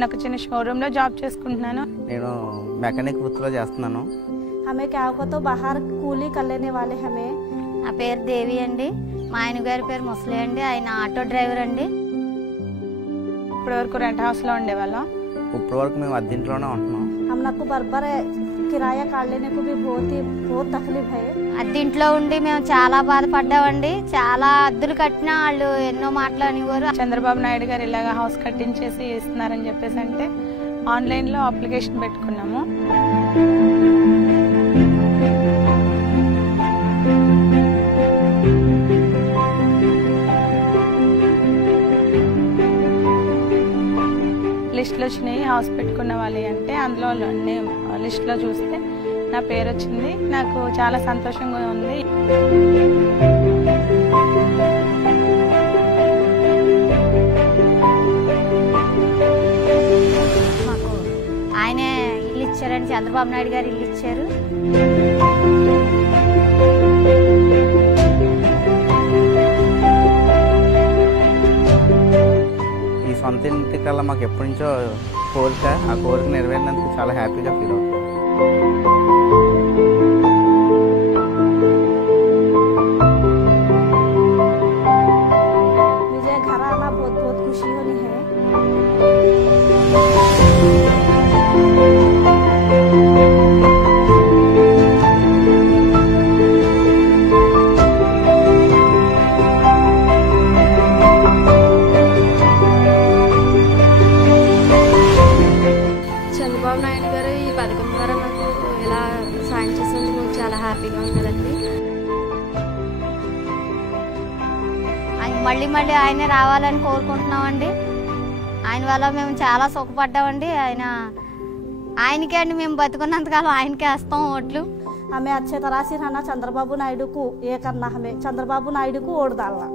నేను ఒక చిన్న షోరూమ్ లో జాబ్ చేసుకుంటున్నాను. నేను మెకానిక్ వృత్తిలో చేస్తున్నాను. हमें क्या होगा तो बाहर कूली कर लेने वाले हमें. నా పేరు దేవి అండి. మా ఆయన గారి పేరు ముసలి అండి. ఆయన ఆటో డ్రైవర్ అండి. ఇప్పటి వరకు రెంట్ హౌస్ లో ఉండేవాళ్ళం. ఇప్పటి వరకు మేము అద్దెంట్లోనే ఉంటున్నాం. हम लोग को बराबर किराया काट लेने को भी बहुत तकलीफ है. అద్దెంట్లో ఉండి మేము చాలా బాధపడ్డామండి. చాలా అద్దెలు కట్టినా వాళ్ళు ఎన్నో మాటలు అనేవారు. చంద్రబాబు నాయుడు గారు ఇలాగా హౌస్ కట్టించేసి ఇస్తున్నారని చెప్పేసి అంటే ఆన్లైన్ లో అప్లికేషన్ పెట్టుకున్నాము. లిస్ట్లో వచ్చినాయి హౌస్ పెట్టుకున్న వాళ్ళు అంటే అందులో లిస్ట్లో చూస్తే నా పేరు వచ్చింది. నాకు చాలా సంతోషంగా ఉంది. మాకు ఆయనే ఇల్లు ఇచ్చారండి. చంద్రబాబు నాయుడు గారు ఇల్లు ఇచ్చారు. సొంత ఇంటి కల్లా మాకు ఎప్పటి నుంచో కోరిక, ఆ కోరిక నెరవేరినందుకు చాలా హ్యాపీగా ఫీల్ అవుతుంది. मुझे घर आना बहुत बहुत खुशी होनी है. చంద్రబాబు నాయుడు గారు ఈ పథకం ద్వారా నాకు ఇలా సాయం చేసేందుకు చాలా హ్యాపీగా ఉన్నదండి. మళ్ళీ మళ్ళీ ఆయనే రావాలని కోరుకుంటున్నామండి. ఆయన వల్ల మేము చాలా సుఖపడ్డామండి. ఆయనకే అండి, మేము బతుకున్నంతకాలం ఆయనకే వేస్తాం ఓట్లు. हमें अच्छे तरह से रहना, चंद्रबाबू नायडू को ये करना, हमें चंद्रबाबू नायडू को वोट डालना.